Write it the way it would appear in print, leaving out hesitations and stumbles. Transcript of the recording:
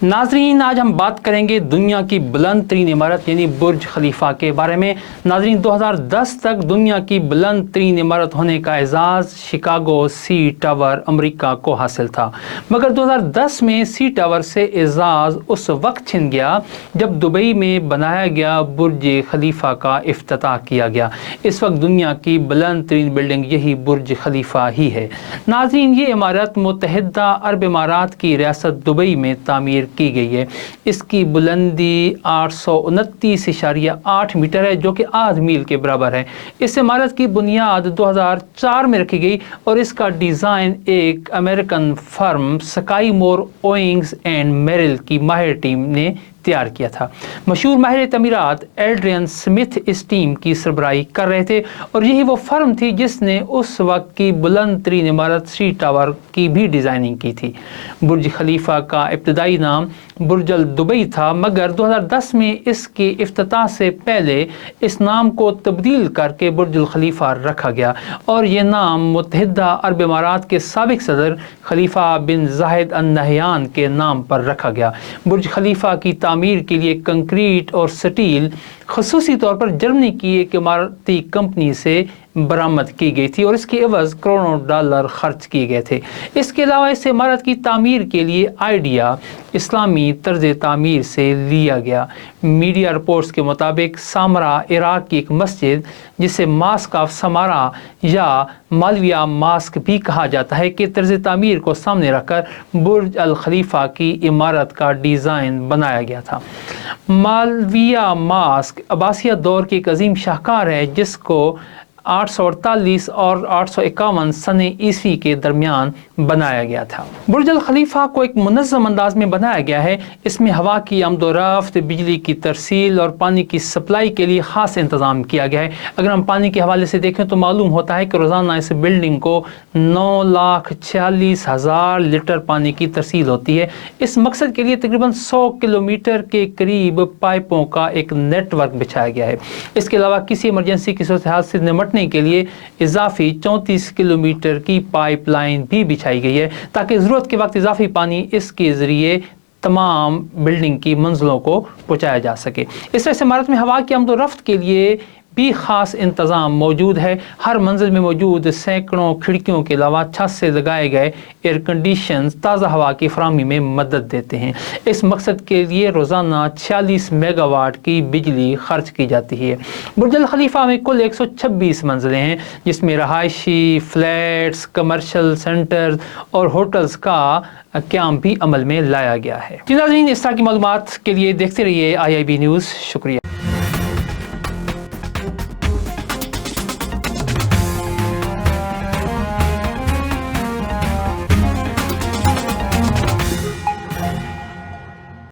नाजरीन, आज हम बात करेंगे दुनिया की बुलंद तरीन इमारत यानी बुर्ज खलीफा के बारे में। नाजरीन, 2010 तक दुनिया की बुलंद तरीन इमारत होने का एजाज़ शिकागो सी टावर अमेरिका को हासिल था, मगर 2010 में सी टावर से एजाज़ उस वक्त छिन गया जब दुबई में बनाया गया बुर्ज खलीफा का इफ्तिताह किया गया। इस वक्त दुनिया की बुलंद तरीन बिल्डिंग यही बुर्ज खलीफा ही है। नाजरीन, ये इमारत मुत्तहिदा अरब इमारात की रियासत दुबई में तामीर की गई है। इसकी बुलंदी 829.8 मीटर है, जो कि आध मील के बराबर है। इस इमारत की बुनियाद 2004 में रखी गई और इसका डिज़ाइन एक American firm Skidmore Owings and Merrill की माहिर टीम ने तैयार किया था। मशहूर माहिर तमीरात एड्रियन स्मिथ इस टीम की सरबराही कर रहे थे और यही वो फर्म थी जिसने उस वक्त की बुलंद तरीन इमारत सी टावर की भी डिज़ाइनिंग की थी। बुर्ज खलीफा का इब्तदाई नाम बुर्ज अल दुबई था, मगर 2010 में इसके इफ्तिताह से पहले इस नाम को तब्दील करके बुर्ज अल खलीफा रखा गया और ये नाम मुत्तहिदा अरब इमारात के साबिक सदर खलीफा बिन जाहिद अल नहयान के नाम पर रखा गया। बुर्ज खलीफा की तामीर के लिए कंक्रीट और स्टील ख़ुसूसी तौर पर जर्मनी की एक इमारती कंपनी से बरामद की गई थी और इसके एवज़ करोड़ों डॉलर खर्च किए गए थे। इसके अलावा इस इमारत की तामीर के लिए आइडिया इस्लामी तर्ज तामीर से लिया गया। मीडिया रिपोर्ट्स के मुताबिक सामरा इराक की एक मस्जिद, जिसे मास्क ऑफ समारा या मालविया मास्क भी कहा जाता है, कि तर्ज तामीर को सामने रखकर बुर्ज अल खलीफा की इमारत का डिज़ाइन बनाया गया था। मालविया मास्क अब्बासिया दौर की एक अजीम शाहकार है जिसको 848 और 851 सने ईस्वी के दरमियान बनाया गया था। बुर्ज अल खलीफा को एक मुनज़्ज़म अंदाज में बनाया गया है। इसमें हवा की आमदोरफ्त, बिजली की तरसील और पानी की सप्लाई के लिए ख़ास इंतज़ाम किया गया है। अगर हम पानी के हवाले से देखें तो मालूम होता है कि रोज़ाना इस बिल्डिंग को 9,46,000 लीटर पानी की तरसील होती है। इस मकसद के लिए तकरीबन 100 किलोमीटर के करीब पाइपों का एक नेटवर्क बिछाया गया है। इसके अलावा किसी इमरजेंसी की सूरत हाल से निमटने के लिए इजाफी 34 किलोमीटर की पाइपलाइन भी बिछाई गई है, ताकि ज़रूरत के वक्त इजाफी पानी इसके ज़रिए तमाम बिल्डिंग की मंजिलों को पहुँचाया जा सके। इस तरह से इमारत में हवा की आमदोरफ्त के लिए भी ख़ास इंतज़ाम मौजूद है। हर मंजिल में मौजूद सैकड़ों खिड़कियों के अलावा छत से लगाए गए एयर कंडीशन ताज़ा हवा की फराहमी में मदद देते हैं। इस मकसद के लिए रोज़ाना 46 मेगावाट की बिजली खर्च की जाती है। बुर्ज अल खलीफा में कुल 126 मंजिलें हैं, जिसमें रहायशी फ्लैट्स, कमर्शल सेंटर्स और होटल्स का क़याम भी अमल में लाया गया है। नाज़रीन, इस तरह की मालूमात के लिए देखते रहिए IIB न्यूज़। शुक्रिया।